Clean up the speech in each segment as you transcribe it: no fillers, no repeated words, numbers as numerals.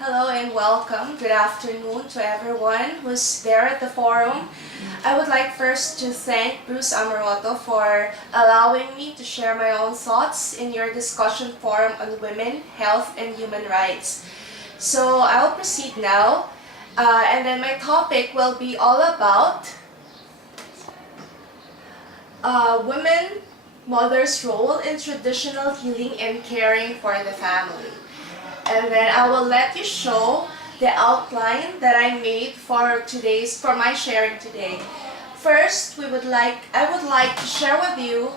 Hello and welcome. Good afternoon to everyone who's there at the forum. I would like first to thank Bruce Amoroto for allowing me to share my own thoughts in your discussion forum on women, health, and human rights. So I'll proceed now, and then my topic will be all about women, mothers' role in traditional healing and caring for the family. And then I will let you show the outline that I made for my sharing today. First, I would like to share with you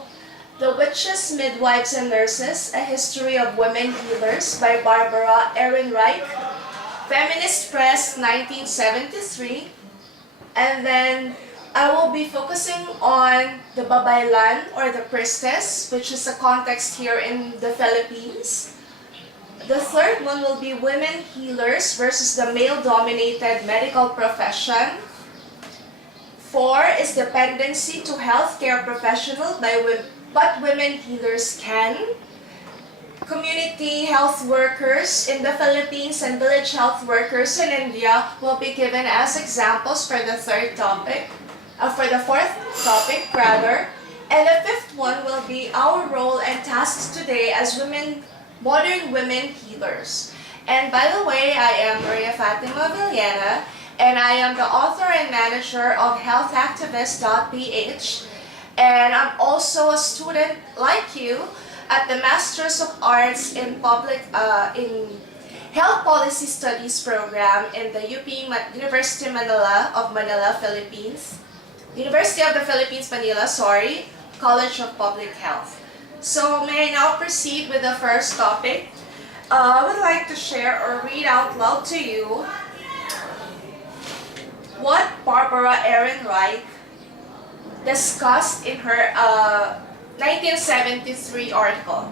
The Witches, Midwives, and Nurses, A History of Women Healers by Barbara Ehrenreich, Feminist Press, 1973. And then I will be focusing on the Babaylan or the priestess, which is a context here in the Philippines. The third one will be women healers versus the male-dominated medical profession. 4 is dependency to healthcare professional but women healers can. Community health workers in the Philippines and village health workers in India will be given as examples for the fourth topic rather. And the fifth one will be our role and tasks today as modern women healers. And by the way, I am Maria Fatima Villena, and I am the author and manager of healthactivist.ph, and I'm also a student like you at the Masters of Arts in Health Policy Studies program in the University of the Philippines, Manila, College of Public Health. So may I now proceed with the first topic. I would like to share or read out loud to you what Barbara Ehrenreich discussed in her 1973 article.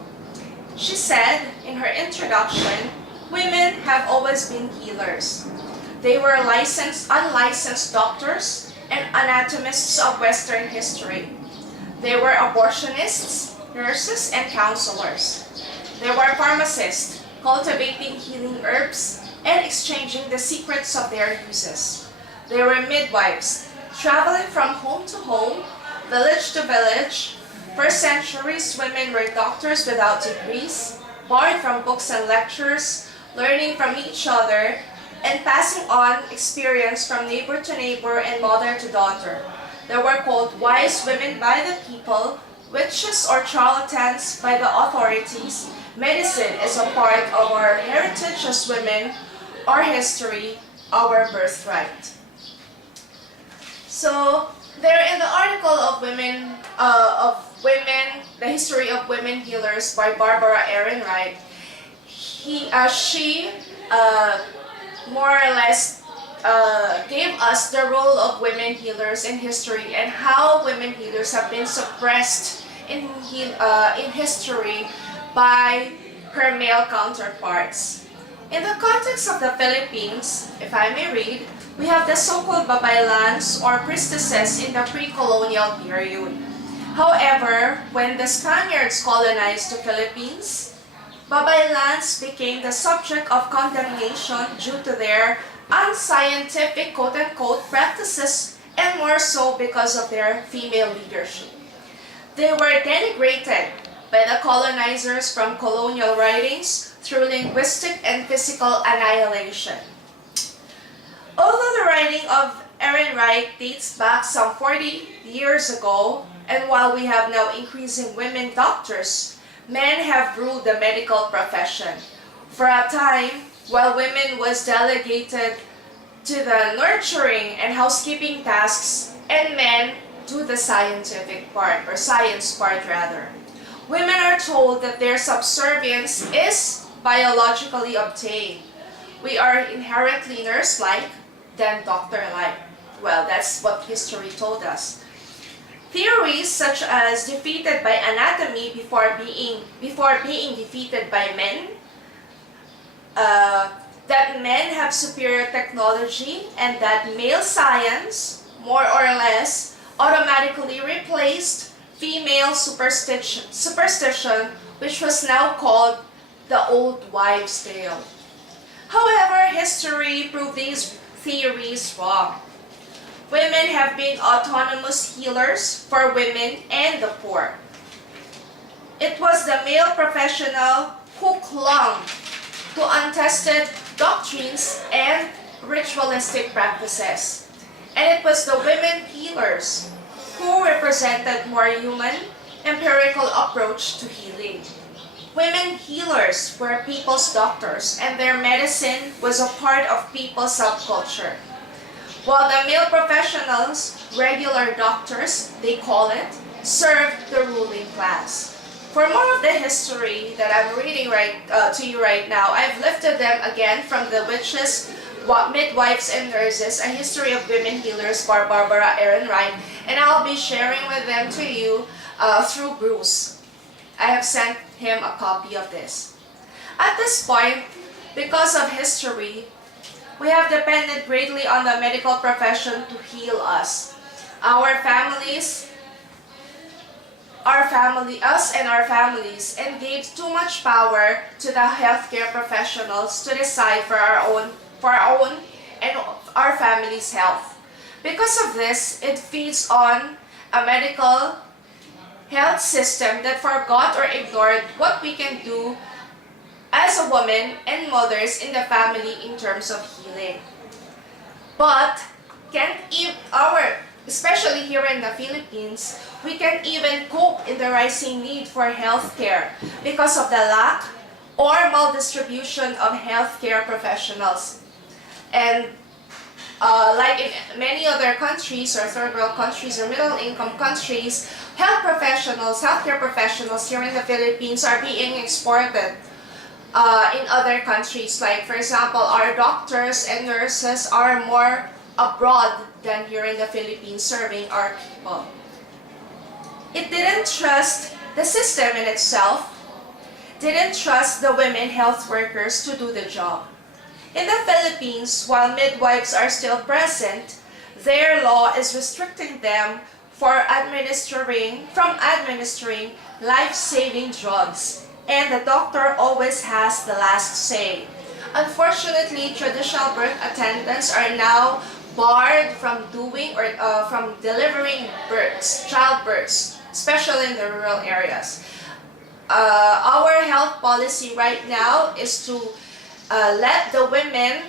She said in her introduction, women have always been healers. They were unlicensed doctors and anatomists of Western history. They were abortionists, nurses, and counselors. They were pharmacists, cultivating healing herbs and exchanging the secrets of their uses. They were midwives, traveling from home to home, village to village. For centuries, women were doctors without degrees, borrowed from books and lectures, learning from each other, and passing on experience from neighbor to neighbor and mother to daughter. They were called wise women by the people, witches or charlatans by the authorities. Medicine is a part of our heritage as women, our history, our birthright. So, there in the article of The History of Women Healers by Barbara Ehrenreich, she more or less gave us the role of women healers in history and how women healers have been suppressed in history by her male counterparts. In the context of the Philippines, if I may read, we have the so-called babaylans or priestesses in the pre-colonial period. However, when the Spaniards colonized the Philippines, babaylans became the subject of condemnation due to their unscientific quote-unquote practices and more so because of their female leadership. They were denigrated by the colonizers from colonial writings through linguistic and physical annihilation. Although the writing of Ehrenreich dates back some 40 years ago, and while we have now increasing women doctors, men have ruled the medical profession. For a time, while women was delegated to the nurturing and housekeeping tasks, and men do the scientific part, or science part rather. Women are told that their subservience is biologically obtained. We are inherently nurse-like than doctor-like. Well, that's what history told us. Theories such as defeated by anatomy before being defeated by men, that men have superior technology and that male science, more or less, automatically replaced female superstition, which was now called the old wives' tale. However, history prove these theories wrong. Women have been autonomous healers for women and the poor. It was the male professional who clung to untested doctrines and ritualistic practices. And it was the women healers who represented more human, empirical approach to healing. Women healers were people's doctors, and their medicine was a part of people's subculture. While the male professionals, regular doctors, they call it, served the ruling class. For more of the history that I'm reading to you right now, I've lifted them again from The Witches, Midwives and Nurses, A History of Women Healers by Barbara Ehrenreich, and I'll be sharing with them to you through Bruce. I have sent him a copy of this. At this point, because of history, we have depended greatly on the medical profession to heal us. Us and our families, and gave too much power to the healthcare professionals to decide for our own and our family's health. Because of this, it feeds on a medical health system that forgot or ignored what we can do as a woman and mothers in the family in terms of healing. But especially here in the Philippines, we can't even cope in the rising need for healthcare because of the lack or maldistribution of healthcare professionals. And like in many other countries or third world countries or middle income countries, healthcare professionals here in the Philippines are being exported in other countries. Like for example, our doctors and nurses are more abroad than here in the Philippines serving our people. It didn't trust the system in itself, didn't trust the women health workers to do the job. In the Philippines, while midwives are still present, their law is restricting them from administering life-saving drugs, and the doctor always has the last say. Unfortunately, traditional birth attendants are now barred from delivering childbirths, especially in the rural areas. Our health policy right now is to let the women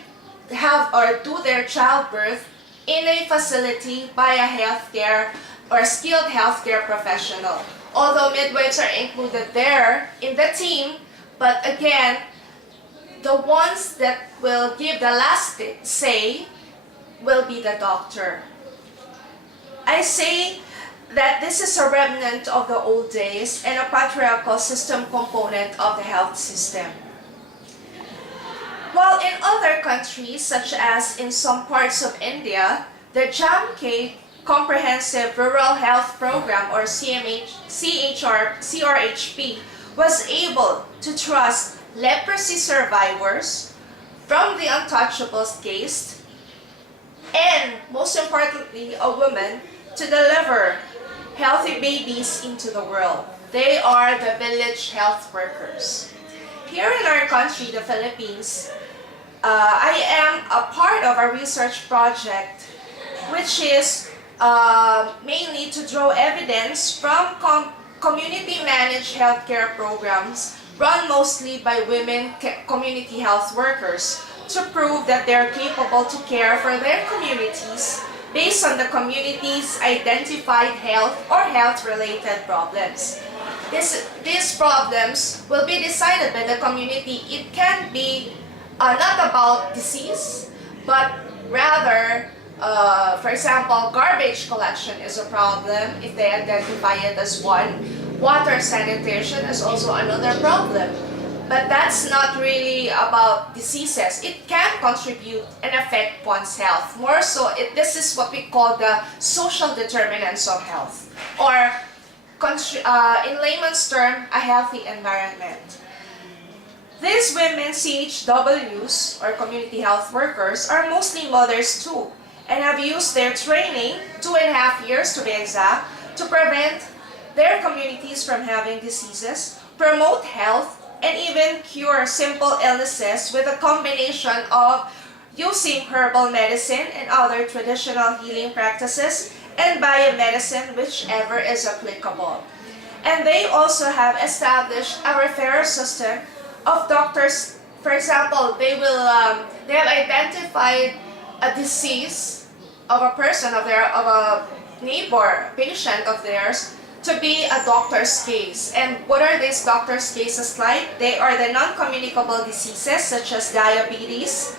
have or do their childbirth in a facility by a healthcare or skilled healthcare professional. Although midwives are included there in the team, but again, the ones that will give the last say will be the doctor. I say that this is a remnant of the old days and a patriarchal system component of the health system. While in other countries, such as in some parts of India, the JAMK Comprehensive Rural Health Program or CRHP was able to trust leprosy survivors from the untouchables case and, most importantly, a woman to deliver healthy babies into the world. They are the village health workers. Here in our country, the Philippines, I am a part of a research project which is mainly to draw evidence from community-managed healthcare programs run mostly by women community health workers to prove that they're capable to care for their communities based on the community's identified health or health-related problems. These problems will be decided by the community. It can be not about disease, but rather, for example, garbage collection is a problem if they identify it as one. Water sanitation is also another problem. But that's not really about diseases. It can contribute and affect one's health. More so, this is what we call the social determinants of health. Or, in layman's term, a healthy environment. These women CHWs, or community health workers, are mostly mothers too, and have used their training, 2.5 years to be exact, to prevent their communities from having diseases, promote health, and even cure simple illnesses with a combination of using herbal medicine and other traditional healing practices, and biomedicine, whichever is applicable. And they also have established a referral system of doctors. For example, they have identified a disease of a person, of a neighbor, patient of theirs, to be a doctor's case. And what are these doctor's cases like? They are the non-communicable diseases such as diabetes,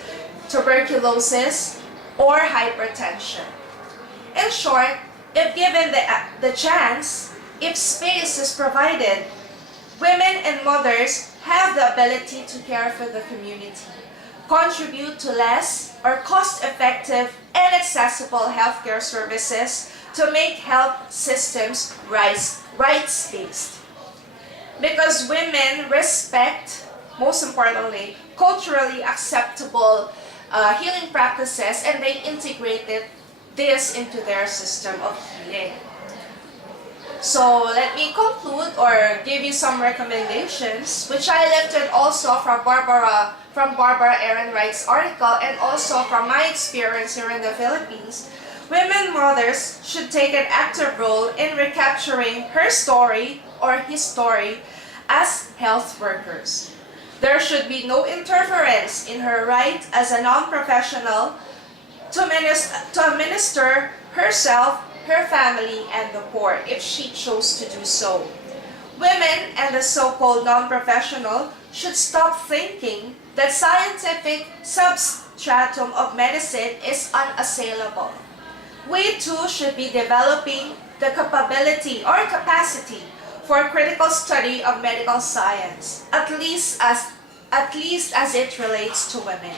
tuberculosis, or hypertension. In short, if given the chance, if space is provided, women and mothers have the ability to care for the community, contribute to less or cost-effective and accessible healthcare services to make health systems rights-based. Because women respect, most importantly, culturally acceptable healing practices, and they integrated this into their system of healing. So let me conclude or give you some recommendations, which I lifted also from Barbara Ehrenreich's article and also from my experience here in the Philippines. Women mothers should take an active role in recapturing her story or his story as health workers. There should be no interference in her right as a non-professional to administer herself, her family, and the poor if she chose to do so. Women and the so-called non-professional should stop thinking that scientific substratum of medicine is unassailable. We too should be developing the capability or capacity for critical study of medical science, at least as it relates to women.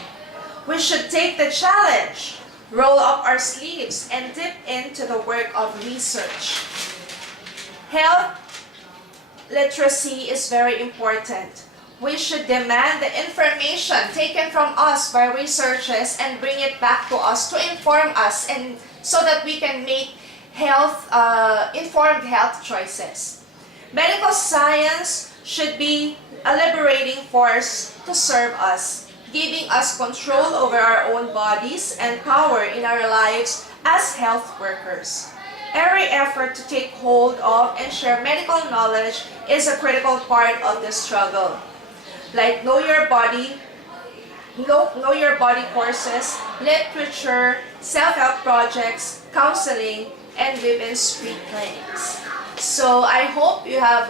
We should take the challenge, roll up our sleeves, and dip into the work of research. Health literacy is very important. We should demand the information taken from us by researchers and bring it back to us to inform us, and so that we can make informed health choices. Medical science should be a liberating force to serve us, giving us control over our own bodies and power in our lives as health workers. Every effort to take hold of and share medical knowledge is a critical part of the struggle. Like know your body courses, literature, self-help projects, counseling, and women's street clinics. So I hope you have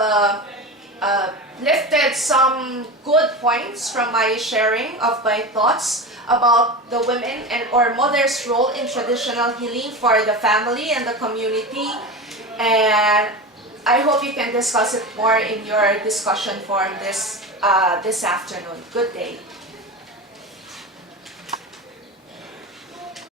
lifted some good points from my sharing of my thoughts about the women or mother's role in traditional healing for the family and the community. And I hope you can discuss it more in your discussion forum this afternoon. Good day.